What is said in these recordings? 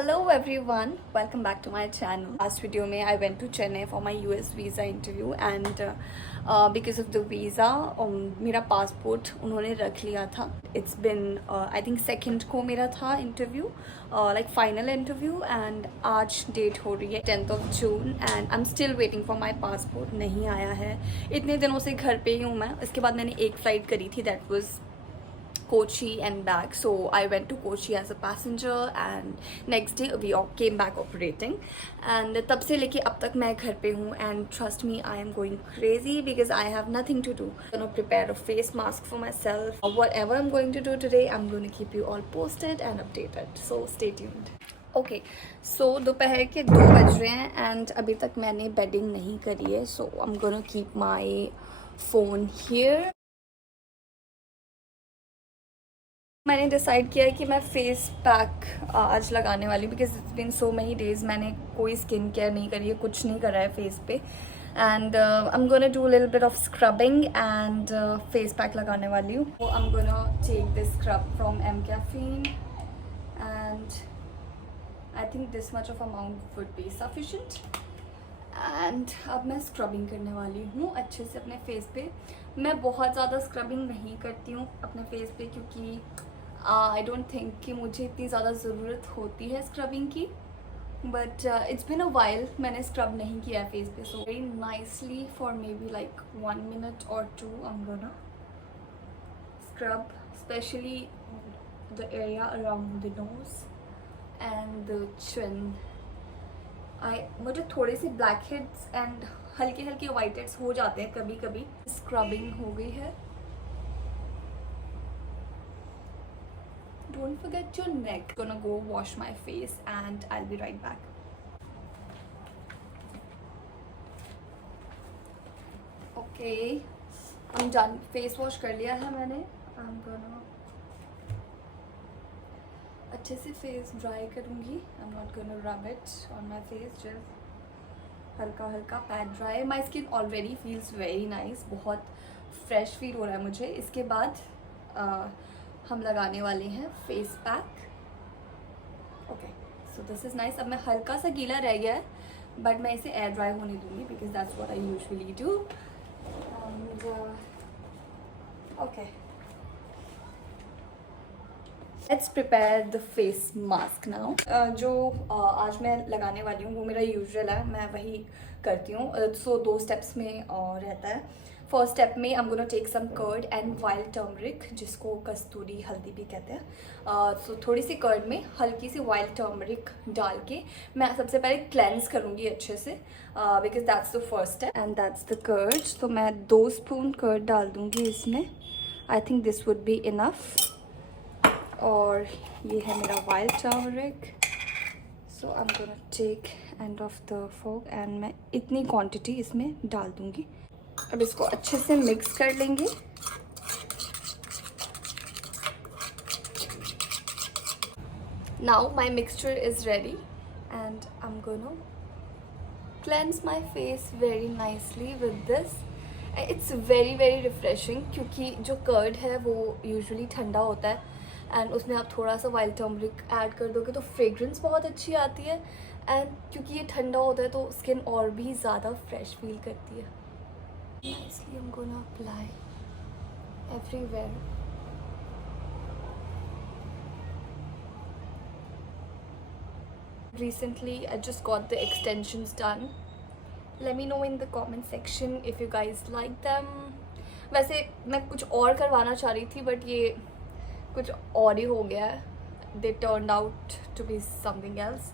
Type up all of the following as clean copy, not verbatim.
Hello everyone, welcome back to my channel. Last video में I went to Chennai for my US visa interview and because of the visa मेरा passport उन्होंने रख लिया था. It's been I think second को मेरा था interview, like final interview and आज date हो रही है 10th of June and I'm still waiting for my passport. नहीं आया है. इतने दिनों से घर पे ही हूँ मैं. इसके बाद मैंने एक flight करी थी, that was Kochi and back. So I went to Kochi as a passenger and next day we all came back operating and तब से लेके अब तक मैं घर पे हूँ and trust me I am going crazy because I have nothing to do. I'm gonna prepare a face mask for myself. Whatever I'm going to do today, I'm going to keep you all posted and updated. So stay tuned. Okay so दोपहर के 2 बज रहे हैं and अभी तक मैंने bedding नहीं करी है. So I am gonna keep my phone here. मैंने डिसाइड किया है कि मैं फेस पैक आज लगाने वाली हूँ because it's been so many days मैंने कोई स्किन केयर नहीं करी है, कुछ नहीं करा है फेस पे and I am gonna do little bit of scrubbing and face pack लगाने वाली हूँ. I am gonna take this scrub from mCaffeine and I think this much of amount would be sufficient and अब मैं scrubbing करने वाली हूँ अच्छे से अपने फेस पे. मैं बहुत ज़्यादा स्क्रबिंग नहीं करती हूँ अपने फेस पे क्योंकि आई डोंट थिंक कि मुझे इतनी ज़्यादा ज़रूरत होती है स्क्रबिंग की. But it's been a while मैंने स्क्रब नहीं किया है फेस पे. So very nicely for may be like 1 minute or 2 I'm gonna scrub especially the area around the nose and the chin. मुझे थोड़े से ब्लैक हेड्स एंड हल्के हल्के वाइट हेड्स हो जाते हैं कभी कभी. स्क्रबिंग हो गई है. Don't forget your neck. Gonna go wash my face and I will be right back. Okay I am done. Face wash कर लिया है मैंने. आई एम गोना अच्छे से फेस ड्राई करूँगी. I am not gonna rub it on my face, just हल्का हल्का PAT dry. My skin already feels very nice. बहुत फ्रेश फील हो रहा है मुझे. इसके बाद हम लगाने वाले हैं face pack. Okay so this is nice. अब मैं हल्का सा गीला रह गया है बट मैं इसे एयर ड्राई होने दूँगी because that's what I usually do. Okay let's prepare the face mask now. जो आज मैं लगाने वाली हूँ वो मेरा यूजुअल है, मैं वही करती हूँ. सो 2 स्टेप्स में रहता है. फर्स्ट स्टेप में I am gonna take some curd and wild turmeric जिसको कस्तूरी हल्दी भी कहते हैं. सो थोड़ी सी कर्ड में हल्की सी वाइल्ड टर्मरिक डाल के मैं सबसे पहले क्लेंस करूँगी अच्छे से because that's the first step and that's the curd. तो मैं 2 स्पून कर्ड डाल दूँगी इसमें. I think this would be enough. और ये है मेरा wild turmeric. So I am gonna take end of the fork and मैं इतनी क्वांटिटी इसमें डाल दूँगी. अब इसको अच्छे से मिक्स कर लेंगे. Now my mixture is ready and I am gonna cleanse my face very nicely with this. It's very very refreshing क्योंकि जो कर्ड है वो यूजुअली ठंडा होता है एंड उसमें आप थोड़ा सा वाइल्ड टर्मरिक ऐड कर दोगे तो फ्रेग्रेंस बहुत अच्छी आती है. एंड क्योंकि ये ठंडा होता है तो स्किन और भी ज़्यादा फ्रेश फील करती है. Nicely I am gonna apply everywhere. Recently I just got the extensions done. Let me know in the comment section if you guys like them. वैसे मैं कुछ और करवाना चाह रही थी बट ये कुछ और ही हो गया है. They turned out to be something else.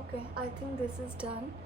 Okay, I think this is done.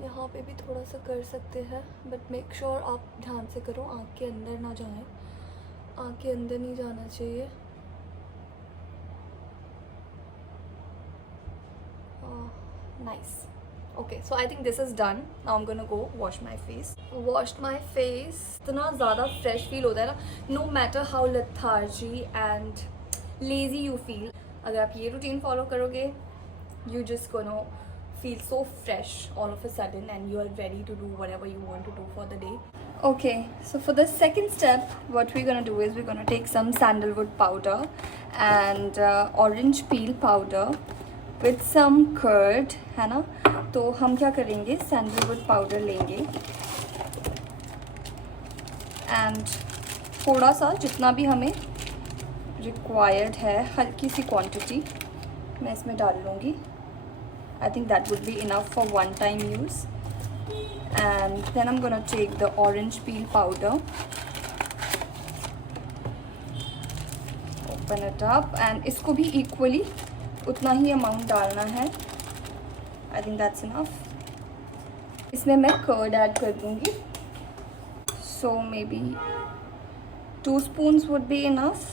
यहाँ पे भी थोड़ा सा कर सकते हैं बट मेक श्योर आप ध्यान से करो, आँख के अंदर ना जाए. आँख के अंदर नहीं जाना चाहिए. Nice. Okay, so I think this is done. Now I'm gonna go wash my face. Washed my face. इतना ज़्यादा fresh feel होता है ना. No matter how lethargy and lazy you feel, अगर आप ये routine follow करोगे, you just gonna feel so fresh all of a sudden and you are ready to do whatever you want to do for the day. Okay, so for the second step, what we're gonna do is we're gonna take some sandalwood powder and orange peel powder with some curd, है ना. तो हम क्या करेंगे, sandalwood powder लेंगे and थोड़ा सा जितना भी हमें रिक्वायर्ड है, हल्की सी क्वांटिटी मैं इसमें डाल लूँगी. I think that would be enough for one time use. And then I'm gonna take the orange peel powder, open it up and इसको भी equally उतना ही amount डालना है. I think that's enough. इसमें मैं curd add कर दूँगी, so maybe 2 spoons would be enough.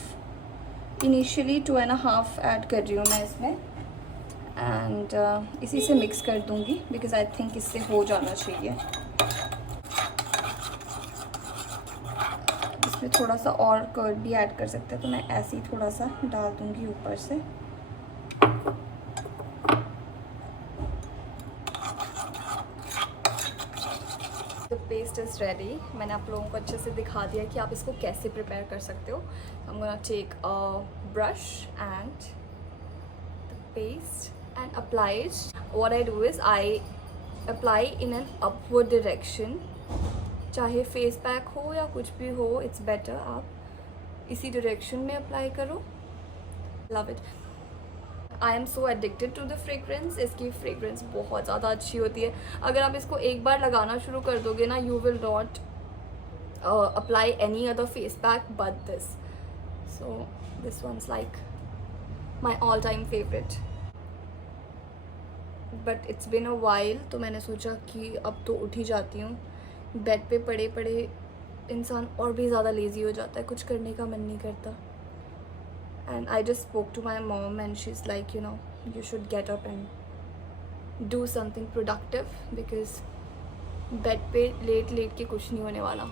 Initially 2.5 add कर रही हूँ मैं इसमें एंड इसी से मिक्स कर दूँगी बिकॉज आई थिंक इससे हो जाना चाहिए. इसमें थोड़ा सा और कर्ड भी ऐड कर सकते हैं, तो मैं ऐसे ही थोड़ा सा डाल दूँगी ऊपर से. The paste is ready. मैंने आप लोगों को अच्छे से दिखा दिया कि आप इसको कैसे प्रिपेयर कर सकते हो. I am gonna take a brush and the paste and apply it. What I do is I apply in an upward direction. चाहे फेस पैक हो या कुछ भी हो, it's better आप इसी डायरेक्शन में अप्लाई करो. Love it. I am so addicted to the fragrance. इसकी फ्रेगरेंस बहुत ज़्यादा अच्छी होती है. अगर आप इसको एक बार लगाना शुरू कर दोगे ना, you will not apply any other face pack but this. So this one's like my all-time favorite. But it's been a while, तो मैंने सोचा कि अब तो उठ ही जाती हूँ. बेड पे पड़े पड़े इंसान और भी ज़्यादा लेज़ी हो जाता है, कुछ करने का मन नहीं करता. And I just spoke to my mom and she is like, you know, you should get up and do something productive because bed पे लेट लेट के कुछ नहीं होने वाला.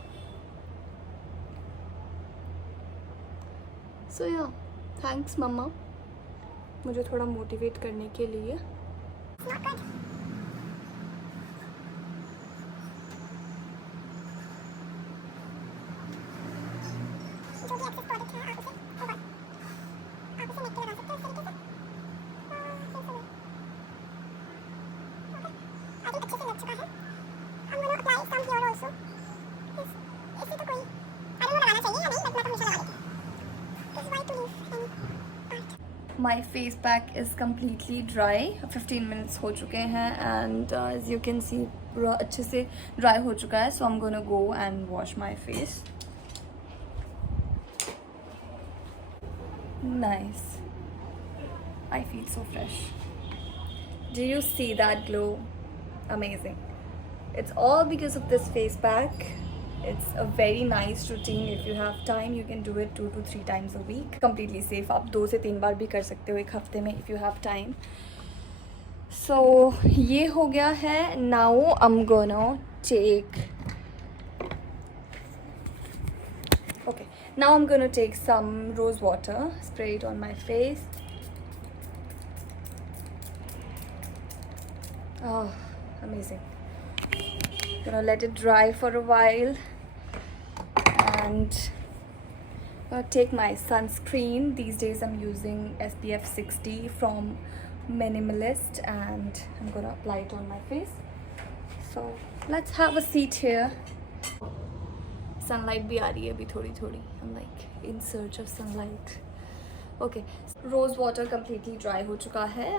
सो या, थैंक्स मम्मा मुझे थोड़ा मोटिवेट करने के लिए. Not good. जो भी एक्सेस प्रोडक्ट है आप उसे ओवर आप उसे नेक पे लगा सकते हो इस तरीके से. ओके, आई थिंक अच्छे से लग चुका है. हम gonna apply some pure also. इससे तो कोई आई डोंट नो लगाना चाहिए या नहीं, बट मैं तो हमेशा लगा देती हूँ. This way to leave any part. My face pack is completely dry. 15 minutes हो चुके हैं and as you can see पूरा अच्छे से ड्राई हो चुका है. So I am gonna go and wash my face. Nice, I feel so fresh. Do you see that glow? Amazing. It's all because of this face pack. It's a very nice routine. If you have time, you can do it 2 to 3 times a week. Completely safe. आप 2 से 3 बार भी कर सकते हो एक हफ्ते में if you have time. So ये हो गया है. Now I'm gonna take. Okay. Now I'm gonna take some rose water, spray it on my face. Oh, amazing. Gonna let it dry for a while and gonna take my sunscreen. These days I'm using SPF 60 from Minimalist and I'm gonna apply it on my face. So let's have a seat here. Sunlight भी आ रही है अभी थोड़ी थोड़ी. I'm like in search of sunlight. Okay, rose water completely dry हो चुका है.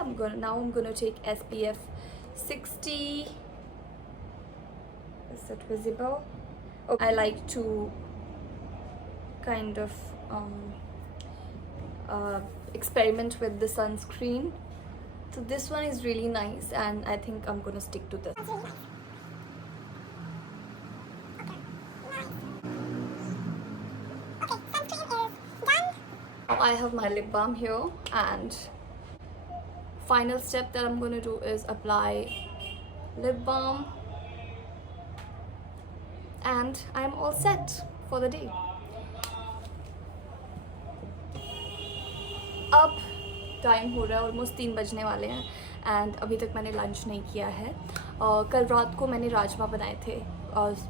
Now I'm gonna take SPF 60. Is it visible? Okay. I like to kind of experiment with the sunscreen. So this one is really nice and I think I'm gonna stick to this. That's really nice. Okay, sunscreen is done. Now I have my lip balm here and final step that I'm gonna do is apply lip balm. And I'm all set for the day. अब time हो रहा है almost 3 बजने वाले हैं and अभी तक मैंने लंच नहीं किया है. कल रात को मैंने राजमा बनाए थे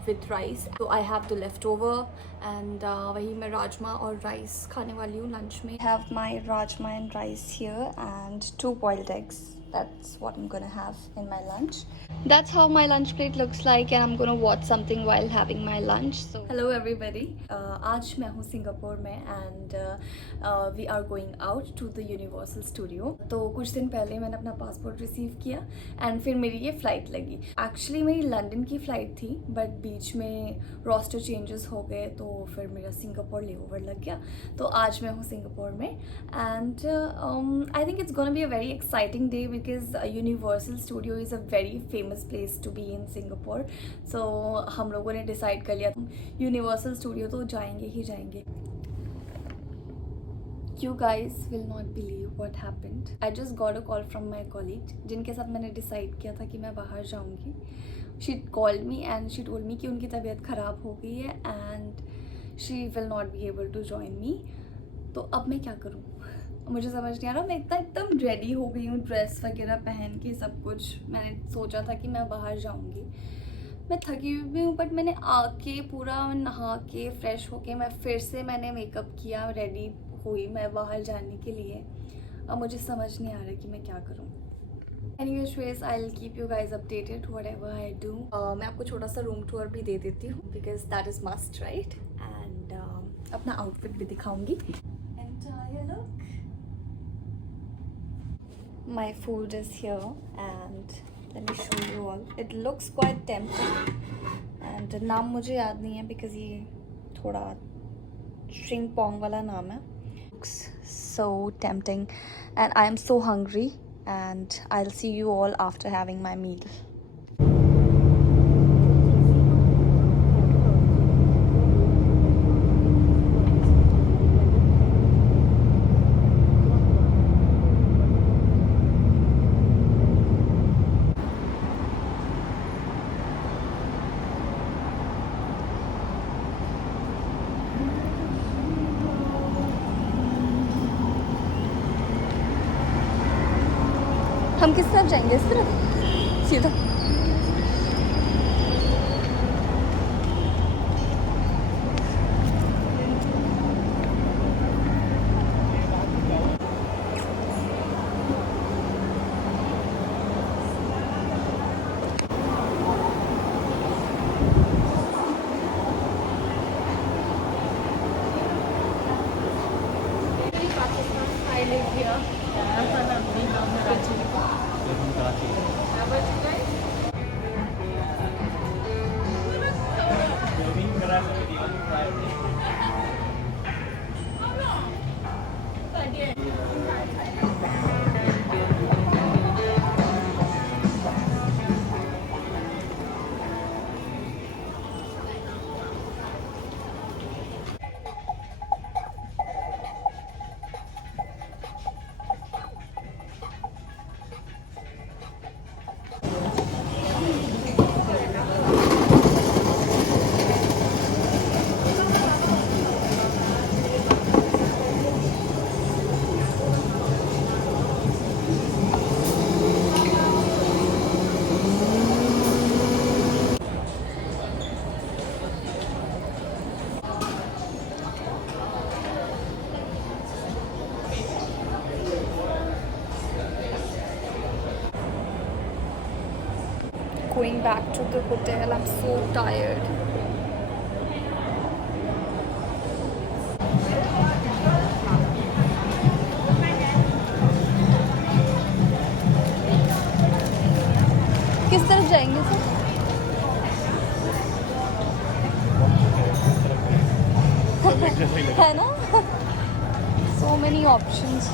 विथ राइस. तो I have the left over and वही मैं राजमा और राइस खाने वाली हूँ लंच में. Have my rajma and rice here and 2 boiled eggs. That's what I'm gonna have in my lunch. That's how my lunch plate looks like, and I'm gonna watch something while having my lunch. So hello everybody. आज मैं हूँ Singapore में and we are going out to the Universal Studio. तो कुछ दिन पहले मैंने अपना पासपोर्ट रिसीव किया and फिर मेरी ये फ़्लाइट लगी. एक्चुअली मेरी लंदन की फ़्लाइट थी बट बीच में रोस्टर चेंजेस हो गए तो फिर मेरा सिंगापुर लेओवर लग गया. तो आज मैं हूँ सिंगापुर में and I think it's gonna be a very exciting day because Universal Studio is a very famous place to be in Singapore. So हम लोगों ने डिसाइड कर लिया यूनिवर्सल स्टूडियो तो जाएंगे ही जाएंगे. You guys will not believe what happened. I just got a call from my colleague जिनके साथ मैंने डिसाइड किया था कि मैं बाहर जाऊंगी. She called me and she told me कि उनकी तबीयत ख़राब हो गई है and she will not be able to join me. तो अब मैं क्या करूँ, मुझे समझ नहीं आ रहा. मैं इतना एकदम रेडी हो गई हूँ ड्रेस वगैरह पहन के सब कुछ. मैंने सोचा था कि मैं बाहर जाऊँगी. मैं थकी हुई भी हूँ बट मैंने आके पूरा नहा के फ्रेश होके मैं फिर से मैंने मेकअप किया, रेडी हुई मैं बाहर जाने के लिए. अब मुझे समझ नहीं आ रहा कि मैं क्या करूँ. Anyways, I'll keep you guys updated whatever I do. मैं आपको छोटा सा रूम टूर भी दे देती हूँ because that is must, right? And अपना आउटफिट भी दिखाऊंगी. Entire look. My food is here and let me show you all. It looks quite tempting and नाम मुझे याद नहीं है because ये थोड़ा श्रिंक पोंग वाला नाम है. Looks so tempting and I am so hungry and I'll see you all after having my meal. हम किस तरफ जाएंगे, इस तरफ सीधा? I live here. Going back to the hotel. I'm so tired. किस तरफ जाएंगे सर? है ना? So many options.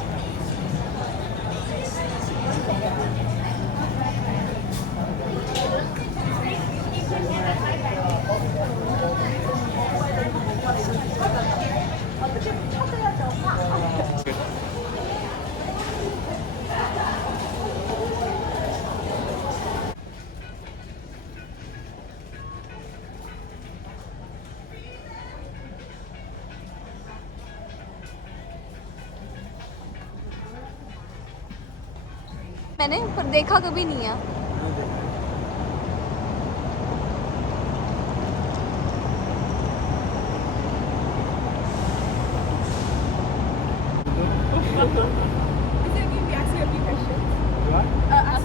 मैंने पर देखा कभी नहीं है.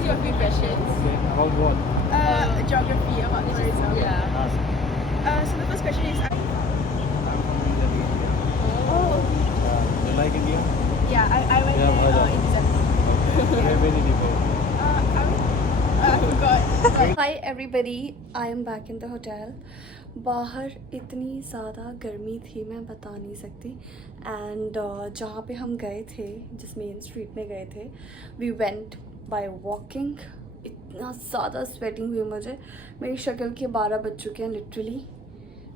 you a few questions. Okay, about what? Geography about tourism. Yeah. Ask. So the first question is, I'm from India. oh, You like India? yeah, I went Yeah, there brother. in December. Okay. Have any debate? I forgot. Hi everybody, I am back in the hotel. बाहर इतनी ज़्यादा गर्मी थी मैं बता नहीं सकती and जहाँ पे हम गए थे जिस मेन स्ट्रीट में गए थे वी वेंट बाय वॉकिंग. इतना ज़्यादा स्वेटिंग हुई मुझे, मेरी शक्ल के 12 बज चुके हैं literally.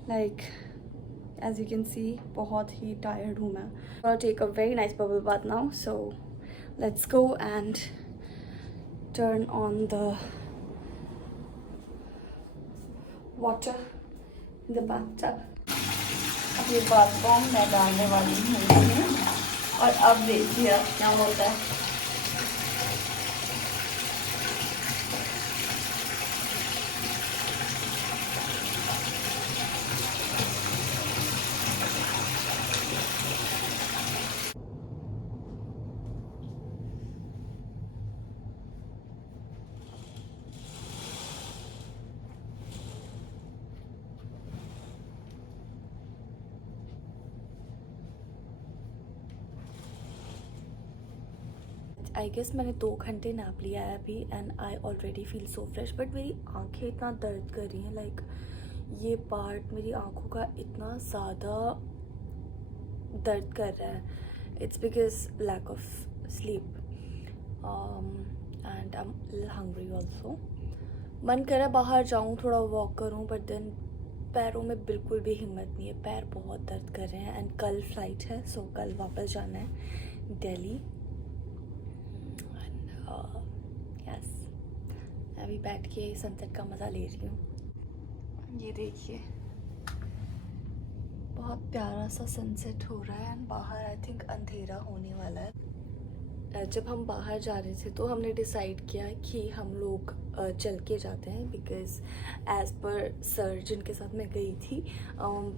Like as you can see बहुत ही टायर्ड हूँ मैं. Take a very nice bubble bath now, so let's go and turn on the water in the bathtub. अब ये बाथ बॉम्ब मैं डालने वाली हूँ इसमें और अब देखिए क्या होता है. आई गेस मैंने 2 घंटे नैप लिया है अभी and I already feel so fresh. But मेरी आंखें इतना दर्द कर रही हैं. लाइक ये पार्ट मेरी आंखों का इतना ज़्यादा दर्द कर रहा है. It's because lack of sleep and I am hungry also. मन कर रहा है बाहर जाऊँ थोड़ा वॉक करूँ बट देन पैरों में बिल्कुल भी हिम्मत नहीं है. पैर बहुत दर्द कर रहे हैं एंड कल फ्लाइट है, सो कल वापस जाना है दिल्ली. यस, अभी बैठ के सनसेट का मज़ा ले रही हूँ. ये देखिए बहुत प्यारा सा सनसेट हो रहा है एंड बाहर आई थिंक अंधेरा होने वाला है. जब हम बाहर जा रहे थे तो हमने डिसाइड किया कि हम लोग चल के जाते हैं बिकॉज़ एज़ पर सर जिनके साथ मैं गई थी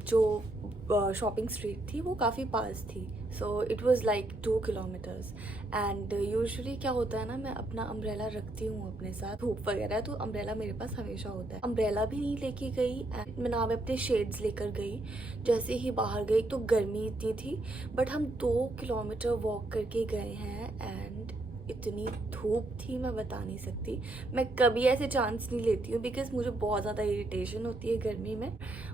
जो शॉपिंग स्ट्रीट थी वो काफ़ी पास थी. So it was like 2 kilometres and usually क्या होता है ना, मैं अपना अम्ब्रेला रखती हूँ अपने साथ. धूप वगैरह तो अम्ब्रेला मेरे पास हमेशा होता है. अम्ब्रेला भी नहीं लेके गई एंड मैं ना मैं अपने शेड्स लेकर गई. जैसे ही बाहर गई तो गर्मी इतनी थी बट हम 2 किलोमीटर वॉक करके गए हैं एंड इतनी धूप थी मैं बता नहीं सकती. मैं कभी ऐसे चांस नहीं लेती हूँ बिकॉज मुझे बहुत ज़्यादा इरिटेशन होती है गर्मी में.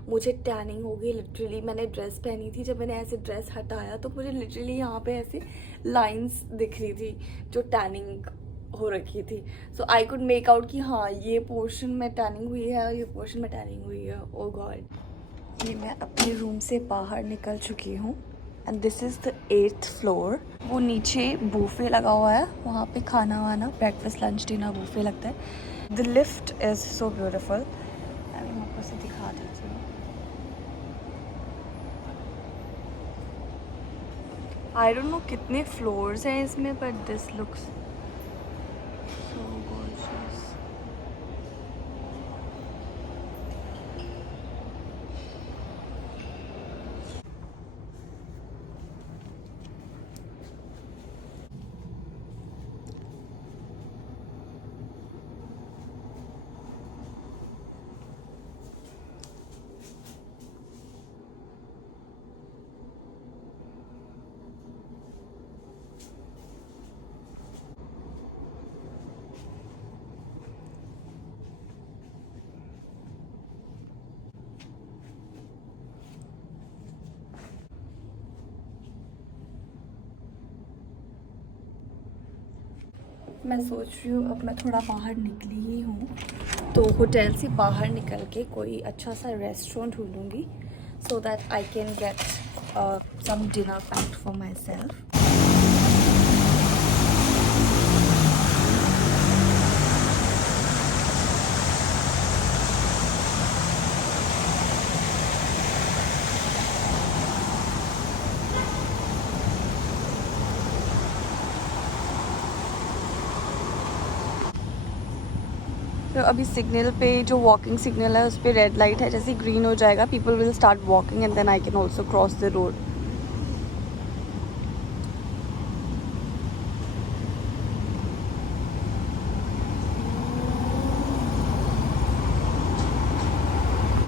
मुझे टैनिंग हो गई लिटरली. मैंने ड्रेस पहनी थी, जब मैंने ऐसे ड्रेस हटाया तो मुझे लिटरली यहाँ पे ऐसे लाइंस दिख रही थी जो टैनिंग हो रखी थी. सो आई कुड मेक आउट कि हाँ ये पोर्शन में टैनिंग हुई है, ये पोर्शन में टैनिंग हुई है. ओ गॉड. ये मैं अपने रूम से बाहर निकल चुकी हूँ and this is the 8th floor. वो नीचे बूफे लगा हुआ है, वहाँ पे खाना वाना ब्रेकफास्ट लंच डिनर बूफे लगता है. The lift is so beautiful. मैं आपको से दिखा देती हूँ. आई डोंट नो कितने फ्लोर्स हैं इसमें but this looks so gorgeous. मैं सोच रही हूँ अब मैं थोड़ा बाहर निकली ही हूँ तो होटल से बाहर निकल के कोई अच्छा सा रेस्टोरेंट ढूंढूंगी so that I can get some dinner packed for myself. तो अभी सिग्नल पे जो वॉकिंग सिग्नल है उस पर रेड लाइट है. जैसे ग्रीन हो जाएगा people will start walking and then I can also cross the road.